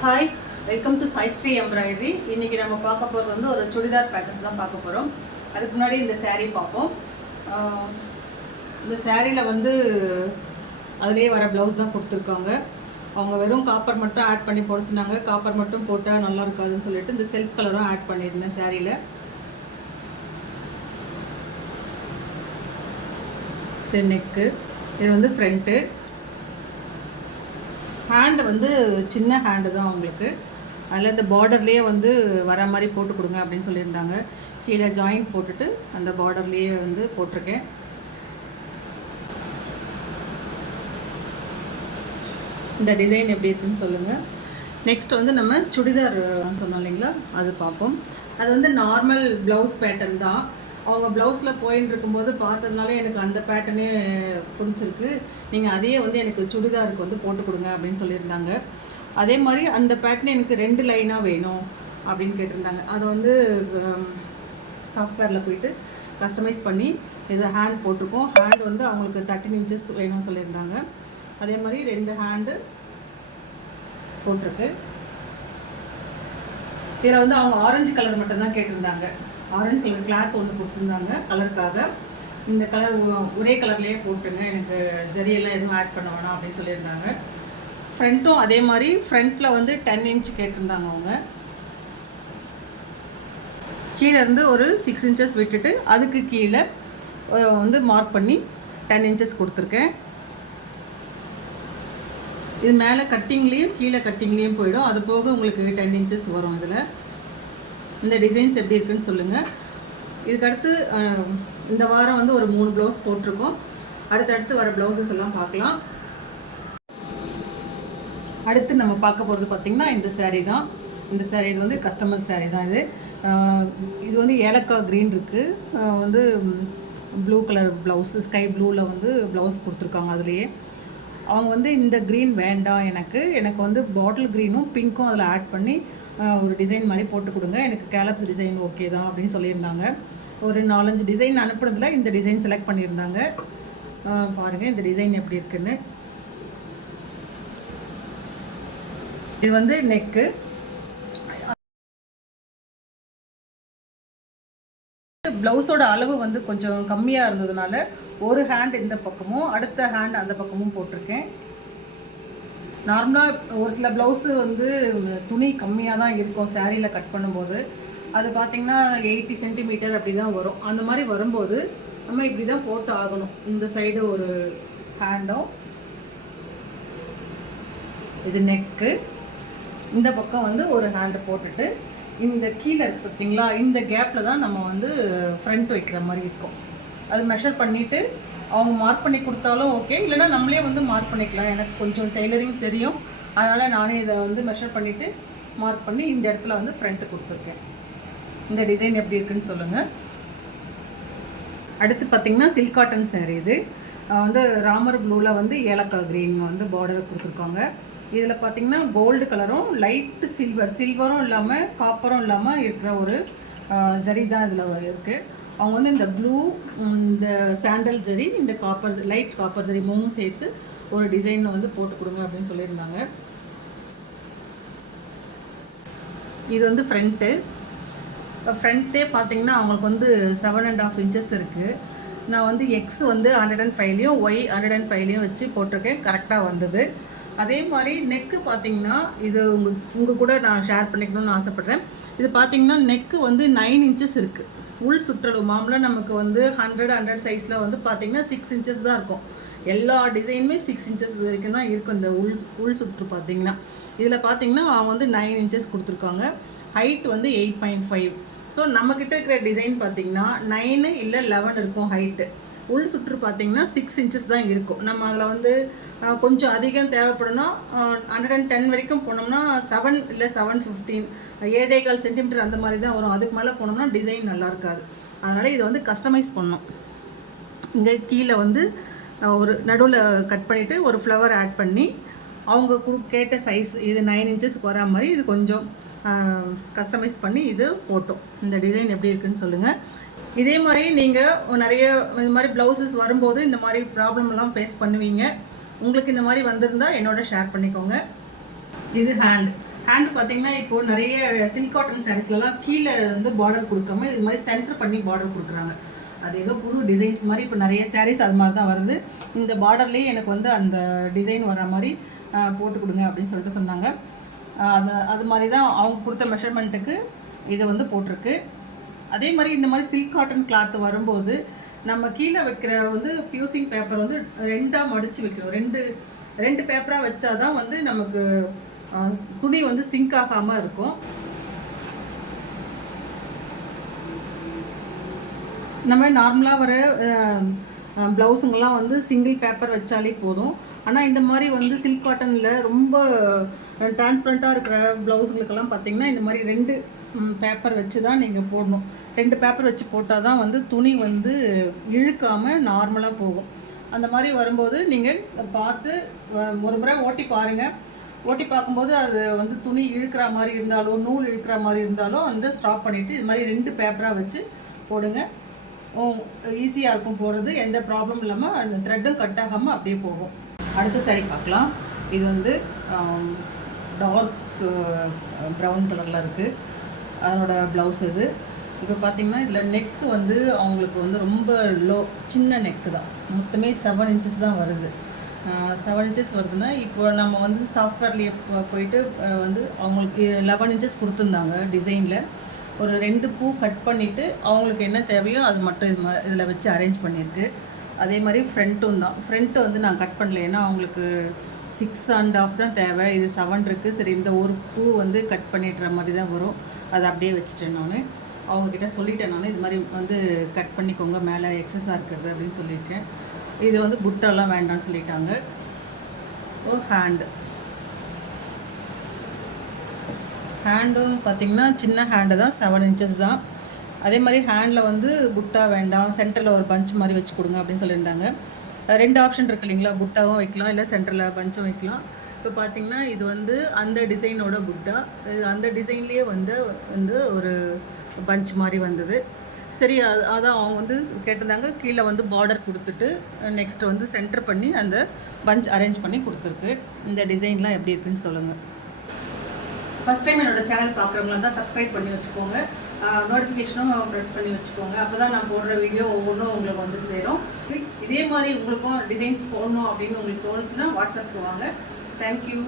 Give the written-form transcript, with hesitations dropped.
Hi, welcome to Saisri embroidery. இன்றைக்கி நம்ம பார்க்க போகிறது வந்து ஒரு சுடிதார் பேட்டர்ன்ஸ் தான் பார்க்க போகிறோம். அதுக்கு முன்னாடி இந்த saree பார்ப்போம். இந்த சாரியில் வந்து அதிலே வர ப்ளவுஸ் தான் கொடுத்துருக்காங்க. அவங்க வெறும் காப்பர் மட்டும் ஆட் பண்ணி போட சொன்னாங்க. காப்பர் மட்டும் போட்டால் நல்லா இருக்காதுன்னு சொல்லிட்டு இந்த செல்ஃப் கலரும் ஆட் பண்ணியிருந்தேன் சாரியில். இது நெக்கு, இது வந்து ஃப்ரண்ட்டு. ஹேண்டு வந்து சின்ன ஹேண்டு தான் அவங்களுக்கு. அதில் இந்த பார்டர்லேயே வந்து வர மாதிரி போட்டு கொடுங்க அப்படின்னு சொல்லியிருந்தாங்க. கீழே ஜாயிண்ட் போட்டுட்டு அந்த பார்டர்லேயே வந்து போட்டிருக்கேன். இந்த டிசைன் எப்படி இருக்குன்னு சொல்லுங்கள். நெக்ஸ்ட் வந்து நம்ம சுடிதார் சொன்னோம் இல்லைங்களா, அது பார்ப்போம். அது வந்து நார்மல் ப்ளவுஸ் பேட்டர்ன் தான். அவங்க ப்ளவுஸில் போயின்னு இருக்கும்போது பார்த்ததுனால எனக்கு அந்த பேட்டர்னே பிடிச்சிருக்கு. நீங்கள் அதையே வந்து எனக்கு சுடிதாருக்கு வந்து போட்டு கொடுங்க அப்படின்னு சொல்லியிருந்தாங்க. அதே மாதிரி அந்த பேட்டர்ன் எனக்கு 2 லைனாக வேணும் அப்படின்னு கேட்டிருந்தாங்க. அதை வந்து சாஃப்ட்வேரில் போயிட்டு கஸ்டமைஸ் பண்ணி இதை ஹேண்ட் போட்டிருக்கோம். ஹேண்ட் வந்து அவங்களுக்கு 13 இன்ச்சஸ் வேணும்னு சொல்லியிருந்தாங்க. அதே மாதிரி 2 ஹேண்டு போட்டிருக்கு. இதில் வந்து அவங்க ஆரஞ்சு கலர் மட்டும்தான் கேட்டிருந்தாங்க. ஆரஞ்சு கலர் கிளாத் ஒன்று கொடுத்துருந்தாங்க கலருக்காக. இந்த கலர் ஒரே கலர்லேயே போட்டுங்க, எனக்கு ஜரியெல்லாம் எதுவும் ஆட் பண்ண வேணாம் அப்படின்னு சொல்லியிருந்தாங்க. ஃப்ரண்ட்டும் அதே மாதிரி ஃப்ரண்ட்டில் வந்து 10 இன்ச் கேட்டிருந்தாங்க அவங்க. கீழே இருந்து ஒரு 6 இன்ச்சஸ் விட்டுட்டு அதுக்கு கீழே வந்து மார்க் பண்ணி 10 இன்ச்சஸ் கொடுத்துருக்கேன். இது மேலே கட்டிங்லேயும் கீழே கட்டிங்லேயும் போயிடும். அது போக உங்களுக்கு 10 இன்ச்சஸ் வரும். இதில் இந்த டிசைன்ஸ் எப்படி இருக்குன்னு சொல்லுங்கள். இதுக்கடுத்து இந்த வாரம் வந்து ஒரு 3 ப்ளவுஸ் போட்டிருக்கோம். அடுத்தடுத்து வர ப்ளவுசஸ் எல்லாம் பார்க்கலாம். அடுத்து நம்ம பார்க்க போகிறது பார்த்திங்கன்னா இந்த saree தான். இந்த saree இது வந்து கஸ்டமர் saree தான். இது வந்து ஏலக்காய் க்ரீன் இருக்குது, வந்து ப்ளூ கலர் ப்ளவுஸ், ஸ்கை ப்ளூவில் வந்து ப்ளவுஸ் கொடுத்துருக்காங்க. அதுலேயே அவங்க வந்து இந்த க்ரீன் வேண்டாம், எனக்கு வந்து பாட்டில் க்ரீனும் பிங்க்கும் அதில் ஆட் பண்ணி ஒரு டிசைன் மாதிரி போட்டு கொடுங்க, எனக்கு கேலப்ஸ் டிசைன் ஓகே தான் அப்படின்னு சொல்லியிருந்தாங்க. ஒரு 4-5 டிசைன் அனுப்புனதில் இந்த டிசைன் செலக்ட் பண்ணியிருந்தாங்க. பாருங்கள் இந்த டிசைன் எப்படி இருக்குன்னு. இது வந்து நெக்கு. ப்ளவுஸோட அளவு வந்து கொஞ்சம் கம்மியாக இருந்ததுனால ஒரு ஹேண்ட் இந்த பக்கமும் அடுத்த ஹேண்ட் அந்த பக்கமும் போட்டிருக்கேன். நார்மலாக ஒரு சில ப்ளவுஸு வந்து துணி கம்மியாக தான் இருக்கும் சாரியில் கட் பண்ணும்போது. அது பார்த்திங்கன்னா 80 சென்டிமீட்டர் அப்படி தான் வரும். அந்த மாதிரி வரும்போது நம்ம இப்படி தான் போட்டு ஆகணும். இந்த சைடு ஒரு ஹேண்டும், இது நெக்கு, இந்த பக்கம் வந்து ஒரு ஹேண்டு போட்டுட்டு இந்த கீழே இருக்கு பார்த்திங்களா, இந்த கேப்பில் தான் நம்ம வந்து ஃப்ரண்ட் வைக்கிற மாதிரி இருக்கும். அது மெஷர் பண்ணிவிட்டு அவங்க மார்க் பண்ணி கொடுத்தாலும் ஓகே, இல்லைனா நம்மளே வந்து மார்க் பண்ணிக்கலாம். எனக்கு கொஞ்சம் டெய்லரிங் தெரியும், அதனால் நானே இதை வந்து மெஷர் பண்ணிவிட்டு மார்க் பண்ணி இந்த இடத்துல வந்து ஃப்ரண்ட்டு கொடுத்துருக்கேன். இந்த டிசைன் எப்படி இருக்குன்னு சொல்லுங்கள். அடுத்து பார்த்திங்கன்னா சில்க் காட்டன் saree. இது வந்து ராமர் ப்ளூவில் வந்து ஏலக்காய் க்ரீன் வந்து பார்டர் கொடுத்துருக்காங்க. இதில் பார்த்திங்கன்னா கோல்டு கலரும் லைட்டு சில்வரும் இல்லாமல் காப்பரும் இல்லாமல் இருக்கிற ஒரு ஜரி தான் இதில் இருக்குது. அவங்க வந்து இந்த ப்ளூ, இந்த சாண்டல் ஜரி, இந்த காப்பர் லைட் காப்பர் ஜரி 3 சேர்த்து ஒரு டிசைன் வந்து போட்டு கொடுங்க அப்படின்னு சொல்லியிருந்தாங்க. இது வந்து ஃப்ரண்ட்டே பார்த்திங்கன்னா அவங்களுக்கு வந்து 7.5 இன்ச்சஸ் இருக்குது. நான் வந்து எக்ஸ் வந்து 105லையும் ஒய் 105லையும் வச்சு போட்டிருக்கேன், கரெக்டாக வந்தது. அதே மாதிரி நெக்கு பார்த்திங்கன்னா இது உங்கள் கூட நான் ஷேர் பண்ணிக்கணும்னு ஆசைப்பட்றேன். இது பார்த்திங்கன்னா நெக்கு வந்து 9 இன்ச்சஸ் இருக்குது. உள் சுற்றளவு மாமூலாக நமக்கு வந்து 100 சைஸில் வந்து பார்த்திங்கன்னா 6 இன்ச்சஸ் தான் இருக்கும். எல்லா டிசைனுமே 6 இன்ச்சஸ் வரைக்கும் தான் இருக்கும். இந்த உள் சுற்று பார்த்திங்கன்னா இதில் பார்த்திங்கன்னா அவங்க வந்து 9 இன்ச்சஸ் கொடுத்துருக்காங்க. ஹைட் வந்து 8.5. ஸோ நம்மக்கிட்ட இருக்கிற டிசைன் பார்த்திங்கன்னா 9 இல்லை 11 இருக்கும் ஹைட்டு. உள் சுற்று பார்த்திங்கன்னா 6 இன்ச்சஸ் தான் இருக்கும். நம்ம அதில் வந்து கொஞ்சம் அதிகம் தேவைப்படணும், 110 வரைக்கும் போனோம்னா 7 இல்லை 7.15 7.25 சென்டிமீட்டர் அந்த மாதிரி தான் வரும். அதுக்கு மேலே போனோம்னா டிசைன் நல்லா இருக்காது. அதனால் இதை வந்து கஸ்டமைஸ் பண்ணோம். இங்கே கீழே வந்து ஒரு நடுவில் கட் பண்ணிவிட்டு ஒரு ஃப்ளவர் ஆட் பண்ணி அவங்க கேட்ட சைஸ் இது 9 இன்ச்சஸ்க்கு வரா மாதிரி இது கொஞ்சம் கஸ்டமைஸ் பண்ணி இது போட்டோம். இந்த டிசைன் எப்படி இருக்குன்னு சொல்லுங்கள். இதே மாதிரி நீங்கள் நிறைய இந்த மாதிரி ப்ளவுசஸ் வரும்போது இந்த மாதிரி ப்ராப்ளம்லாம் ஃபேஸ் பண்ணுவீங்க. உங்களுக்கு இந்த மாதிரி வந்திருந்தால் என்னோட ஷேர் பண்ணிக்கோங்க. இது ஹேண்ட் பார்த்தீங்கன்னா இப்போ நிறைய சில்க் காட்டன் சாரீஸ்லாம் கீழே வந்து பார்டர் கொடுக்காம இது மாதிரி சென்டர் பண்ணி பார்டர் கொடுக்குறாங்க. அது ஏதோ புது டிசைன்ஸ் மாதிரி இப்போ நிறைய சாரீஸ் அது மாதிரி தான் வருது. இந்த பார்டர்லேயே எனக்கு வந்து அந்த டிசைன் வர மாதிரி போட்டு கொடுங்க அப்படின்னு சொல்லிட்டு சொன்னாங்க. அது மாதிரி தான் அவங்க கொடுத்த மெஷர்மெண்ட்டுக்கு இது வந்து போட்டிருக்கு. அதே மாதிரி இந்த மாதிரி சில்க் காட்டன் கிளாத் வரும்போது நம்ம கீழே வைக்கிற வந்து பியூசிங் பேப்பர் வந்து 2ஆக மடித்து வைக்கிறோம். ரெண்டு பேப்பராக வச்சா தான் வந்து நமக்கு துணி வந்து சிங்க் ஆகாமல் இருக்கும். நம்ம நார்மலாக வர ப்ளவுஸுங்கெல்லாம் வந்து சிங்கிள் பேப்பர் வச்சாலே போதும். ஆனால் இந்த மாதிரி வந்து சில்க் காட்டனில் ரொம்ப டிரான்ஸ்பரண்ட்டாக இருக்கிற ப்ளவுஸுங்களுக்கெல்லாம் பார்த்திங்கன்னா இந்த மாதிரி 2 பேப்பர் வச்சு தான் நீங்கள் போடணும். 2 பேப்பர் வச்சு போட்டால் தான் வந்து துணி வந்து இழுக்காமல் நார்மலாக போகும். அந்த மாதிரி வரும்போது நீங்கள் பார்த்து ஒரு முறை ஓட்டி பாருங்கள். ஓட்டி பார்க்கும்போது அது வந்து துணி இழுக்கிற மாதிரி இருந்தாலோ நூல் இழுக்கிற மாதிரி இருந்தாலோ வந்து ஸ்டாப் பண்ணிவிட்டு இது மாதிரி 2 பேப்பராக வச்சு போடுங்க. ஈஸியாக இருக்கும் போகிறது, எந்த ப்ராப்ளம் இல்லாமல் அந்த த்ரெட்டும் கட் ஆகாமல் அப்படியே போகும். அடுத்த சாரீ பார்க்கலாம். இது வந்து டார்க் ப்ரௌன் கலரில் இருக்குது. அதனோட ப்ளவுஸ் இது. இப்போ பார்த்திங்கன்னா இதில் நெக்கு வந்து அவங்களுக்கு வந்து ரொம்ப சின்ன நெக்கு தான். மொத்தமே 7 இன்ச்சஸ் தான் வருது. 7 இன்ச்சஸ் வருதுன்னா இப்போ நம்ம வந்து சாஃப்ட்வேர்லேயே போயிட்டு வந்து அவங்களுக்கு 11 இன்ச்சஸ் கொடுத்துருந்தாங்க டிசைனில். ஒரு 2 பூ கட் பண்ணிவிட்டு அவங்களுக்கு என்ன தேவையோ அது மட்டும் இதில் வச்சு அரேஞ்ச் பண்ணியிருக்கு. அதே மாதிரி ஃப்ரண்ட்டும் தான். ஃப்ரண்ட்டு வந்து நான் கட் பண்ணல, ஏன்னா அவங்களுக்கு 6.5 தான் தேவை. இது 7 இருக்குது. சரி, இந்த ஒரு பூ வந்து கட் பண்ணிடுற மாதிரி தான் வரும். அதை அப்படியே வச்சுட்டேன். நான் அவங்கக்கிட்ட சொல்லிட்டேன். நான் இது மாதிரி வந்து கட் பண்ணிக்கோங்க, மேலே எக்ஸஸாக இருக்கிறது அப்படின்னு சொல்லியிருக்கேன். இது வந்து புட்டெல்லாம் வேண்டாம்னு சொல்லிட்டாங்க. ஹேண்டும் பார்த்திங்கன்னா சின்ன ஹேண்டு தான், 7 இன்ச்சஸ் தான். அதே மாதிரி ஹேண்டில் வந்து புட்டா வேண்டாம், சென்டரில் ஒரு பஞ்ச் மாதிரி வச்சு கொடுங்க அப்படின்னு சொல்லியிருந்தாங்க. 2 ஆப்ஷன் இருக்குது இல்லைங்களா, புட்டாவும் வைக்கலாம், இல்லை சென்டரில் பஞ்சும் வைக்கலாம். இப்போ பார்த்திங்கன்னா இது வந்து அந்த டிசைனோட புட்டா, அந்த டிசைன்லேயே வந்து ஒரு பஞ்ச் மாதிரி வந்தது. சரி, அதான் அவங்க வந்து கேட்டிருந்தாங்க. கீழே வந்து பார்டர் கொடுத்துட்டு நெக்ஸ்ட்டு வந்து சென்டர் பண்ணி அந்த பஞ்ச் அரேஞ்ச் பண்ணி கொடுத்துருக்கு. இந்த டிசைன்லாம் எப்படி இருக்குன்னு சொல்லுங்கள். ஃபஸ்ட் டைம் என்னோட சேனல் பார்க்குறவங்களா தான் சப்ஸ்கிரைப் பண்ணி வச்சுக்கோங்க. நோட்டிஃபிகேஷனும் ப்ரெஸ் பண்ணி வச்சுக்கோங்க. அப்போ தான் நான் போடுற வீடியோ ஒவ்வொன்றும் உங்களுக்கு வந்து சேரும். இதே மாதிரி உங்களுக்கும் டிசைன்ஸ் போடணும் அப்படின்னு உங்களுக்கு தோணுச்சுன்னா வாட்ஸ்அப்புக்கு வாங்க. தேங்க்யூ.